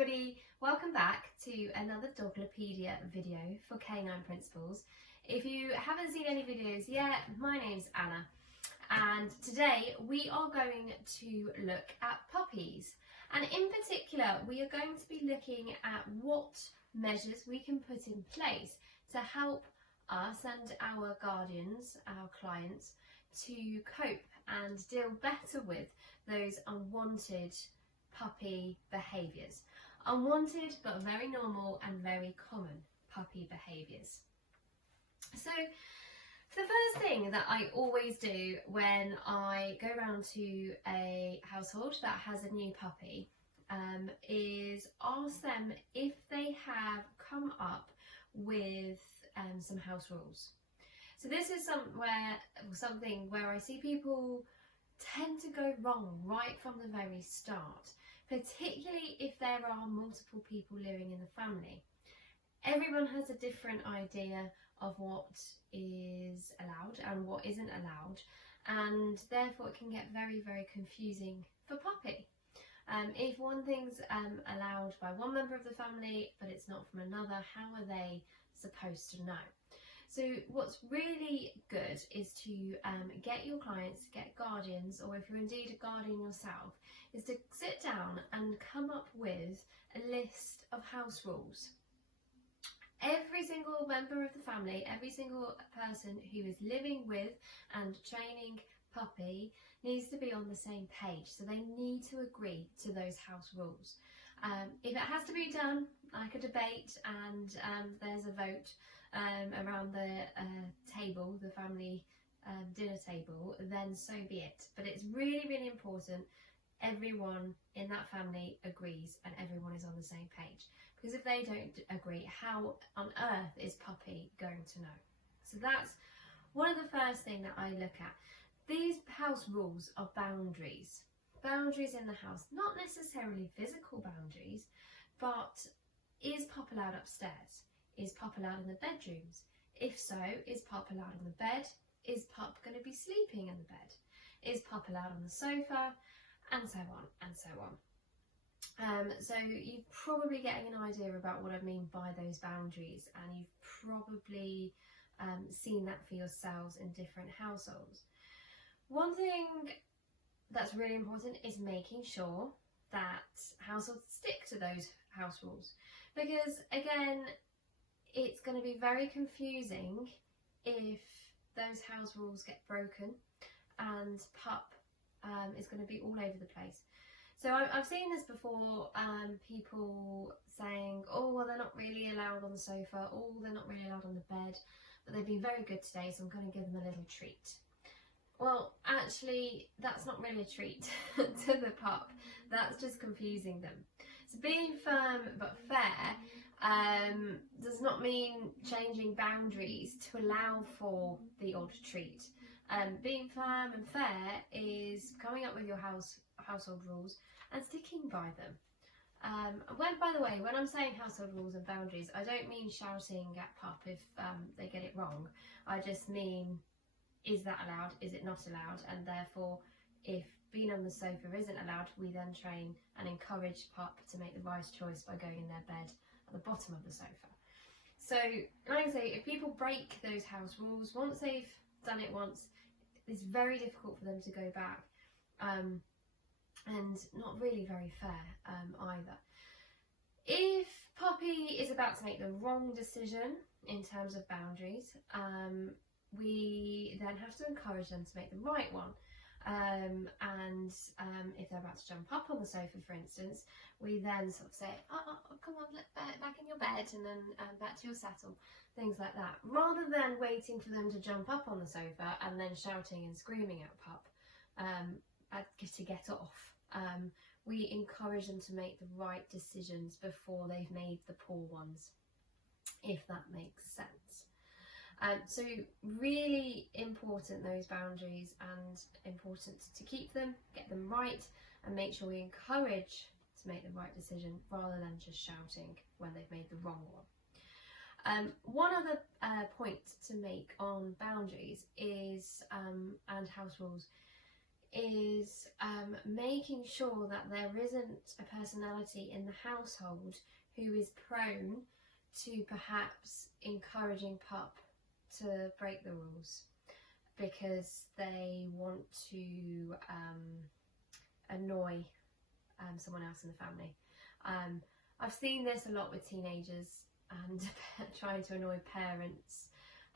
everybody, welcome back to another Doglopedia video for Canine Principles. If you haven't seen any videos yet, my name's Anna and today we are going to look at puppies, and in particular we are going to be looking at what measures we can put in place to help us and our guardians, our clients, to cope and deal better with those unwanted puppy behaviours. Unwanted but very normal and very common puppy behaviours. So the first thing that I always do when I go around to a household that has a new puppy is ask them if they have come up with some house rules. So this is something where I see people tend to go wrong right from the very start, particularly if there are multiple people living in the family. Everyone has a different idea of what is allowed and what isn't allowed, and therefore it can get very, very confusing for puppy. If one thing's allowed by one member of the family but it's not from another, how are they supposed to know? So what's really good is to get your clients, get guardians, or if you're indeed a guardian yourself, is to sit down and come up with a list of house rules. Every single member of the family, every single person who is living with and training puppy needs to be on the same page, so they need to agree to those house rules. If it has to be done like a debate and there's a vote around the table, the family dinner table, then so be it. But it's really, really important everyone in that family agrees and everyone is on the same page, because if they don't agree, how on earth is puppy going to know? So that's one of the first things that I look at. These house rules are boundaries. Boundaries in the house, not necessarily physical boundaries, but is pup allowed upstairs? Is pup allowed in the bedrooms? If so, is pup allowed on the bed? Is pup going to be sleeping in the bed? Is pup allowed on the sofa? And so on and so on. So you're probably getting an idea about what I mean by those boundaries, and you've probably seen that for yourselves in different households. One thing that's really important is making sure that households stick to those house rules, because again, it's going to be very confusing if those house rules get broken and pup is going to be all over the place. So I've seen this before, people saying, oh well, they're not really allowed on the sofa, oh they're not really allowed on the bed, but they've been very good today, so I'm going to give them a little treat. Well, actually, that's not really a treat to the pup. That's just confusing them. So being firm but fair does not mean changing boundaries to allow for the odd treat. Being firm and fair is coming up with your household rules and sticking by them. By the way, when I'm saying household rules and boundaries, I don't mean shouting at pup if they get it wrong. I just mean, is that allowed? Is it not allowed? And therefore, if being on the sofa isn't allowed, we then train and encourage pup to make the right choice by going in their bed at the bottom of the sofa. So, like I say, if people break those house rules, once they've done it once, it's very difficult for them to go back, and not really very fair either. If puppy is about to make the wrong decision in terms of boundaries, we then have to encourage them to make the right one. If they're about to jump up on the sofa, for instance, we then sort of say, oh, come on, back in your bed, and then back to your settle, things like that. Rather than waiting for them to jump up on the sofa and then shouting and screaming at pup to get off, we encourage them to make the right decisions before they've made the poor ones, if that makes sense. So really important, those boundaries, and important to keep them, get them right, and make sure we encourage to make the right decision rather than just shouting when they've made the wrong one. One other point to make on boundaries is, and house rules, is making sure that there isn't a personality in the household who is prone to perhaps encouraging pup to break the rules because they want to annoy someone else in the family. I've seen this a lot with teenagers and trying to annoy parents.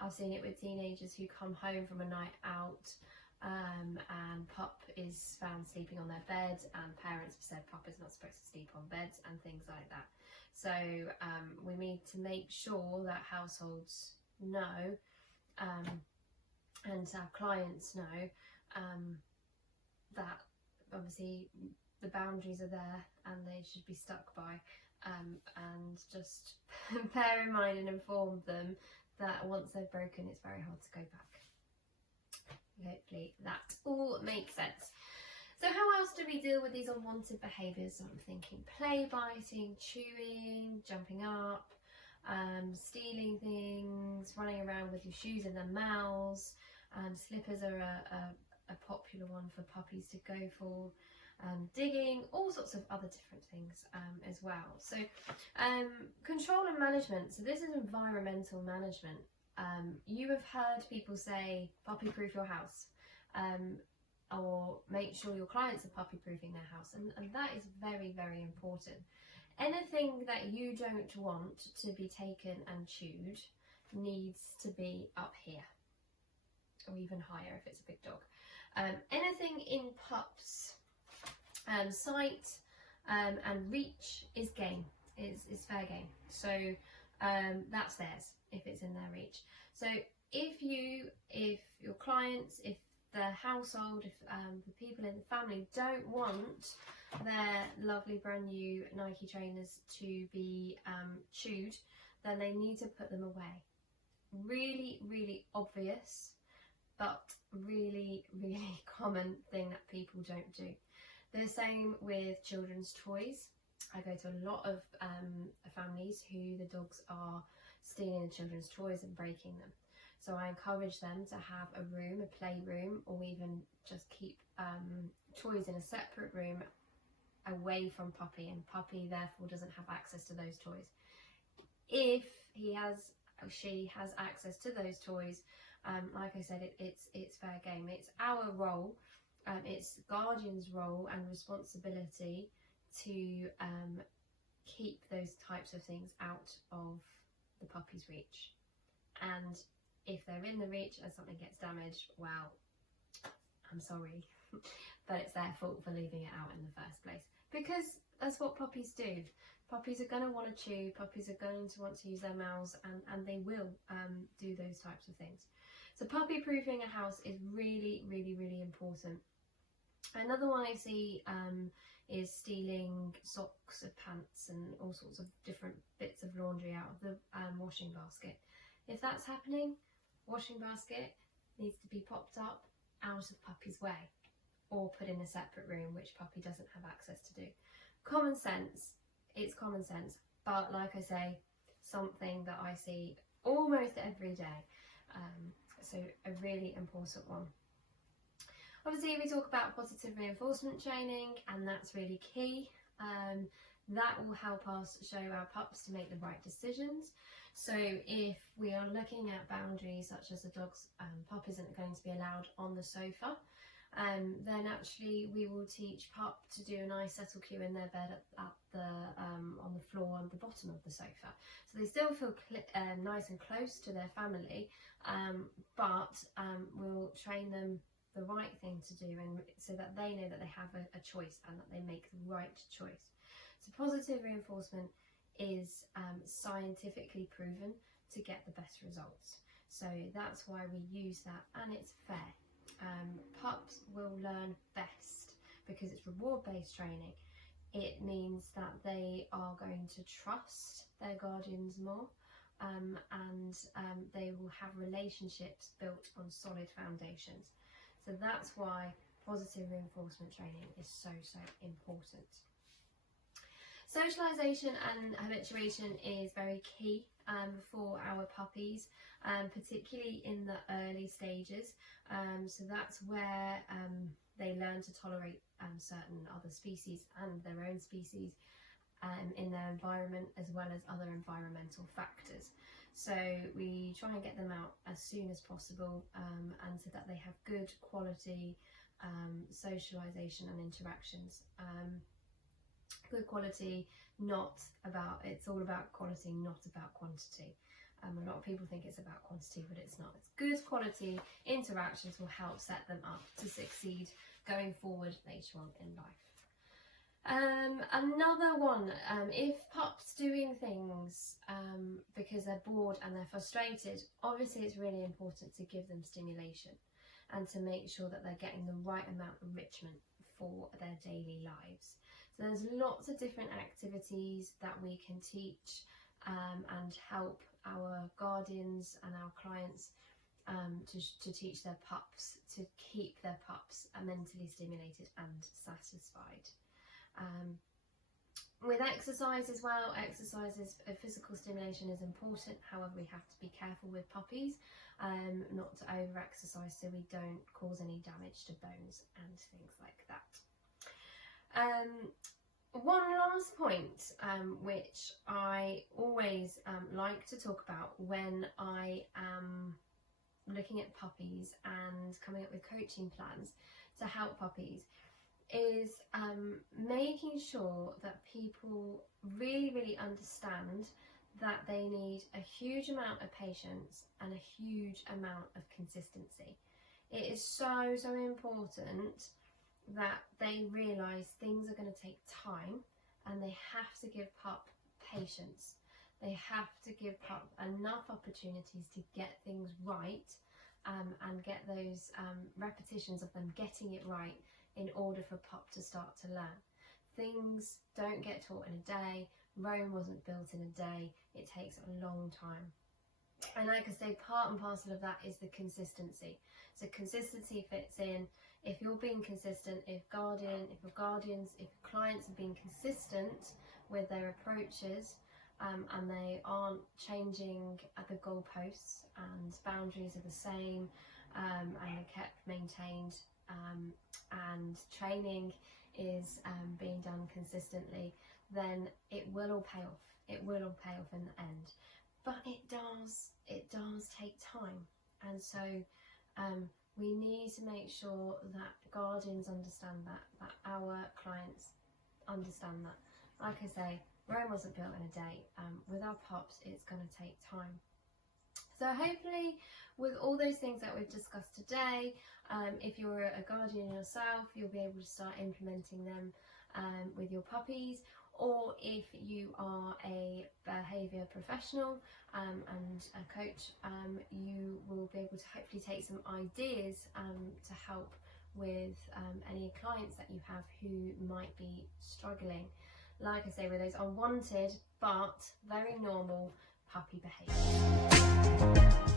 I've seen it with teenagers who come home from a night out and pup is found sleeping on their bed, and parents have said pup is not supposed to sleep on beds and things like that. So we need to make sure that households know and our clients know that obviously the boundaries are there and they should be stuck by, and just bear in mind and inform them that once they're broken it's very hard to go back. Hopefully that all makes sense. So how else do we deal with these unwanted behaviours? So I'm thinking play biting, chewing, jumping up, stealing things, running around with your shoes in their mouths. Slippers are a popular one for puppies to go for. Digging, all sorts of other different things as well. So control and management. So this is environmental management. You have heard people say puppy proof your house, or make sure your clients are puppy proofing their house, and that is very, very important. Anything that you don't want to be taken and chewed needs to be up here, or even higher if it's a big dog. Anything in pups sight and reach is game, is fair game. So that's theirs if it's in their reach. So if your clients, if the household, if the people in the family don't want their lovely brand new Nike trainers to be chewed, then they need to put them away. Really, really obvious, but really, really common thing that people don't do. The same with children's toys. I go to a lot of families who the dogs are stealing the children's toys and breaking them. So I encourage them to have a room, a playroom, or even just keep toys in a separate room away from puppy, and puppy therefore doesn't have access to those toys. If he has or she has access to those toys, like I said, it's fair game. It's our role, it's guardian's role and responsibility to keep those types of things out of the puppy's reach. And if they're in the reach and something gets damaged, well, I'm sorry, but it's their fault for leaving it out in the first place, because that's what puppies do. Puppies are going to want to chew, puppies are going to want to use their mouths, and they will do those types of things. So puppy proofing a house is really, really, really important. Another one I see is stealing socks and pants and all sorts of different bits of laundry out of the washing basket. If that's happening, washing basket needs to be popped up out of puppy's way, or put in a separate room which puppy doesn't have access to do. Common sense, it's common sense, but like I say, something that I see almost every day. So a really important one. Obviously we talk about positive reinforcement training, and that's really key. That will help us show our pups to make the right decisions. So if we are looking at boundaries such as the dog's pup isn't going to be allowed on the sofa, then actually we will teach pup to do a nice settle cue in their bed on the floor on the bottom of the sofa. So they still feel nice and close to their family, but we'll train them the right thing to do, and so that they know that they have a choice and that they make the right choice. So positive reinforcement is scientifically proven to get the best results. So that's why we use that, and it's fair. Pups will learn best because it's reward-based training. It means that they are going to trust their guardians more, and they will have relationships built on solid foundations. So that's why positive reinforcement training is so, so important. Socialisation and habituation is very key for our puppies, particularly in the early stages. So that's where they learn learn to tolerate certain other species and their own species in their environment, as well as other environmental factors. So we try and get them out as soon as possible, and so that they have good quality socialisation and interactions. Good quality, it's all about quality, not about quantity. A lot of people think it's about quantity, but it's not. It's good quality interactions will help set them up to succeed going forward later on in life. Another one, if pups doing things because they're bored and they're frustrated, obviously it's really important to give them stimulation and to make sure that they're getting the right amount of enrichment for their daily lives. So there's lots of different activities that we can teach and help our guardians and our clients to teach their pups, to keep their pups mentally stimulated and satisfied. With exercise as well, physical stimulation is important. However, we have to be careful with puppies not to over exercise so we don't cause any damage to bones and things like that. One last point which I always like to talk about when I am looking at puppies and coming up with coaching plans to help puppies is making sure that people really understand that they need a huge amount of patience and a huge amount of consistency. It is so important that they realise things are going to take time, and they have to give pup patience. They have to give pup enough opportunities to get things right and get those repetitions of them getting it right in order for pup to start to learn. Things don't get taught in a day. Rome wasn't built in a day. It takes a long time. And like I say, part and parcel of that is the consistency. So consistency fits in if you're being consistent, if clients are being consistent with their approaches and they aren't changing at the goalposts and boundaries are the same and are kept maintained, and training is being done consistently, then it will all pay off. It will all pay off in the end. But it does take time, and so we need to make sure that guardians understand that our clients understand that. Like I say, Rome wasn't built in a day. With our pups, it's going to take time. So hopefully with all those things that we've discussed today, if you're a guardian yourself, you'll be able to start implementing them with your puppies. Or if you are a behaviour professional and a coach, you will be able to hopefully take some ideas to help with any clients that you have who might be struggling, like I say, with those unwanted but very normal puppy behaviour.